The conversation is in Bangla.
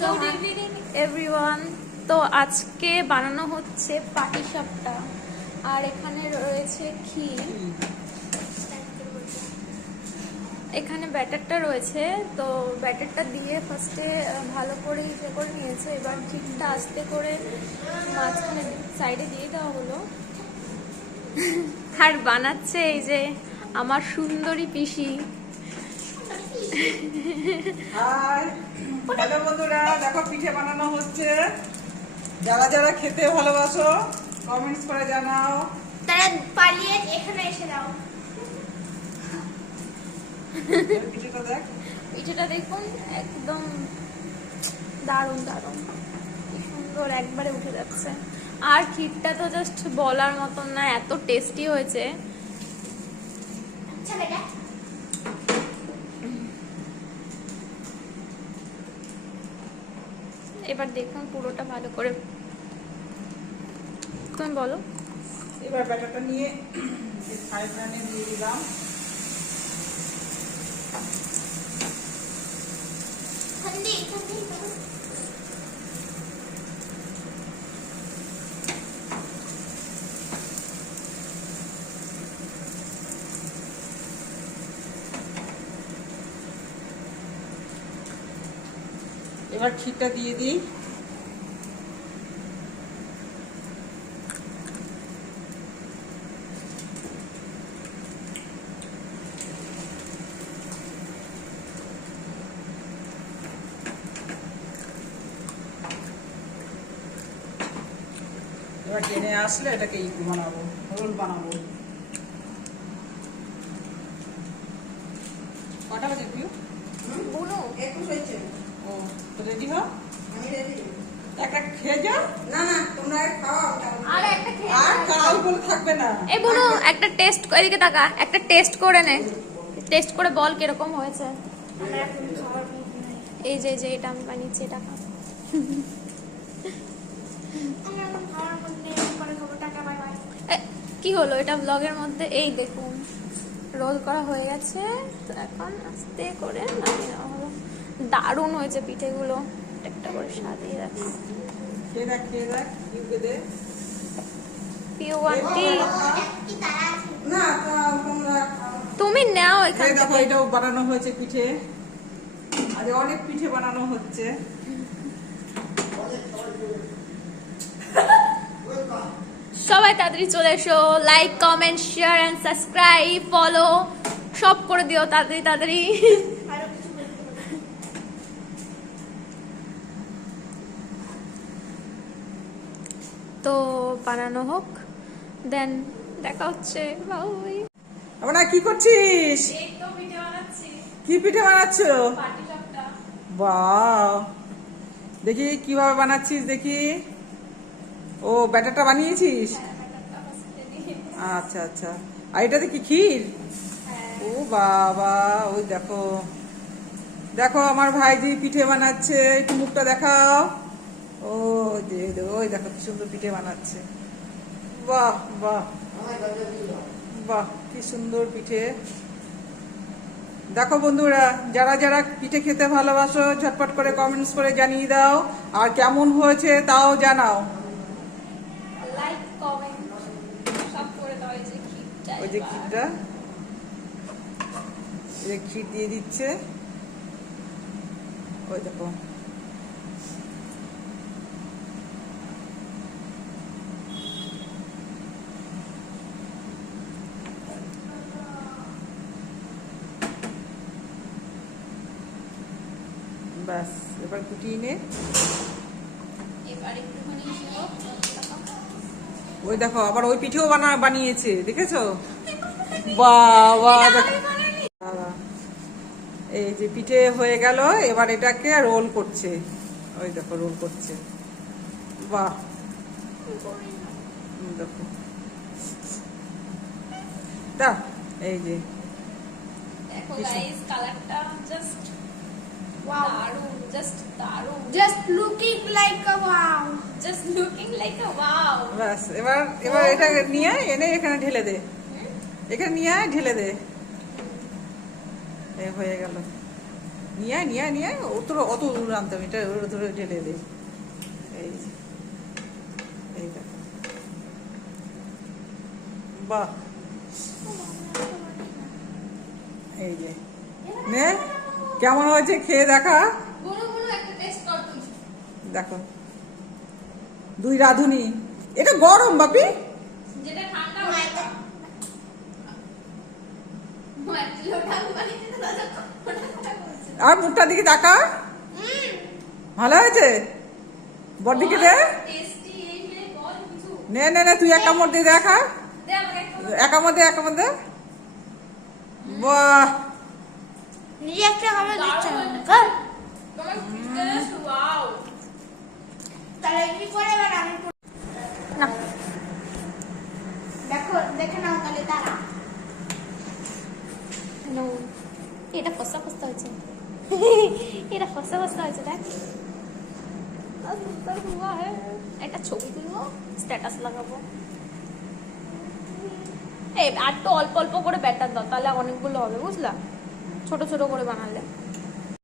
গুড ইভিনিং এভরিওয়ান তো আজকে বানানো হচ্ছে পাটি সাপটা আর এখানে রয়েছে ক্ষীর। এখানে ব্যাটারটা রয়েছে তো ব্যাটারটা দিয়ে ফার্স্টে ভালো করে ইয়ে করে নিয়েছে এবার ক্ষীরটা আস্তে করে মাঝখানে সাইডে দিয়ে দেওয়া হলো। আর বানাচ্ছে এই যে আমার সুন্দরী পিসি। হাই। হ্যালো বন্ধুরা দেখো পিঠে বানানো হচ্ছে। যারা যারা খেতে ভালোবাসো কমেন্টস করে জানাও। তারা পালিয়ে এখানে এসে দাও। পিঠেটা দেখ। পিঠেটা দেখুন একদম দারুণ দারুণ। কি সুন্দর একবারে উঠে যাচ্ছে। আর ক্ষীরটা তো জাস্ট বলার মতন না এত টেস্টি হয়েছে। আচ্ছা বেটা এবার দেখুন পুরোটা ভালো করে। তুমি বলো। এবার ব্যাটারটা নিয়ে ফ্রাই প্যানে দিয়ে দিলাম ঠান্ডি ঠান্ডি এবার ক্ষীরটা দিয়ে দিই। এবার টেনে আসলে এটাকে ই বানাবো, রোল বানাবো। কটা বাজে বুনু একুশ হয়েছে। রেডি হ একটা খেয়ে যা না না তোমরা খাওয়াও আর একটা খেয়ে আর কাল বলে থাকবে না। এই বুনু একটা টেস্ট এদিকে তাকা। একটা টেস্ট করে নে। টেস্ট করে বল কীরকম হয়েছে। এই যে যে এটা আমি বানিয়েছি এটা খা। কি হলো? এটা ব্লগের মধ্যে এই দেখুন। রোল করা হয়ে গেছে। তো এখন আস্তে করে নামিয়ে নেওয়া দারুণ হয়েছে পিঠেগুলো। একটা করে সাজিয়ে রাখি পিউ আন্টি। তুমি নাও এখান থেকে। এটাও বানানো হয়েছে পিঠে। আজ অনেক পিঠে বানানো হচ্ছে। সবাই তাড়াতাড়ি চলে এসো। Like comment share and subscribe follow সব করে দিও তাড়াতাড়ি তাড়াতাড়ি আরও কিছু বলতে হবে তো বানানো হোক। দেন দেখা হচ্ছে। বাই আমরা কি করছিস? এই তো পিঠে বানাচ্ছি। কি পিঠে বানাচ্ছ? পাটি সাপটা। বাহ দেখি কীভাবে বানাচ্ছিস দেখি। ও ব্যাটারটা বানিয়েছিস? আচ্ছা আচ্ছা। আর এটা দেখি ক্ষীর? ও বাবা ওই দেখো। দেখো আমার ভাইজি পিঠে বানাচ্ছে। একটু মুখটা দেখাও। ও যে ওই দেখো কি সুন্দর পিঠে বানাচ্ছে। বাহ বাহ। বাহ কি সুন্দর পিঠে। দেখো বন্ধুরা যারা যারা পিঠে খেতে ভালোবাসো ঝটপট করে কমেন্টস করে জানিয়ে দাও। আর কেমন হয়েছে তাও জানাও। ওই যে ক্ষীরটা। ক্ষীর দিয়ে দিচ্ছে। ওই দেখো। ব্যাস এবার গুটিয়ে নে। ওই দেখো, আবার ওই পিঠেও বানা, বানিয়েছে, দেখেছ বাবা। এই যে পিঠে হয়ে গেল, এবার এটাকে রোল করছে ওই দেখো, রোল করছে বাহ দেখো দা এই যে দেখো। গাইস কালারটা জাস্ট Wow. দারুণ জাস্ট দারুণ just looking like a wow just looking like a wow ব্যাস এবার এবার এটা নিয়ে এনে এখানে ঢেলে দে। এখানে নিয়ে ঢেলে দে। এই হয়ে গেল। নিয়ে নিয়ে নিয়ে তোর অত দূর আনতে হবে এটা ওর ধরে ঢেলে দে। এই। এই দেখ। বাহ। এই যে। নে। কেমন হয়েছে খেয়ে দেখা? দেখো। দুই রাঁধুনি। এটা গরম বাপি। আর মুখটা দিকে তাকা। ভালো হয়েছে? বডিকে দে। নে নে নে তুই এক কামড় দিয়ে দেখা। এক কামড় দে এক কামড় দে। বাহ। নিজে একটা খাবার দিচ্ছে না দারুণ। তোমার টেস্ট ওয়াও তাহলে কি করে এবার আমি না। দেখো দেখে নাও তাহলে তারা। এটা ফসা ফসা হয়েছে। এটা ফসা ফসা হয়েছে দেখ। সুন্দর হুয়া হ্যাঁ একটা ছবি তুলবো স্ট্যাটাস লাগাবো। এই আর তো অল্প অল্প করে ব্যাটার দাও তাহলে অনেকগুলো হবে বুঝলা? ছোট ছোট করে বানালে।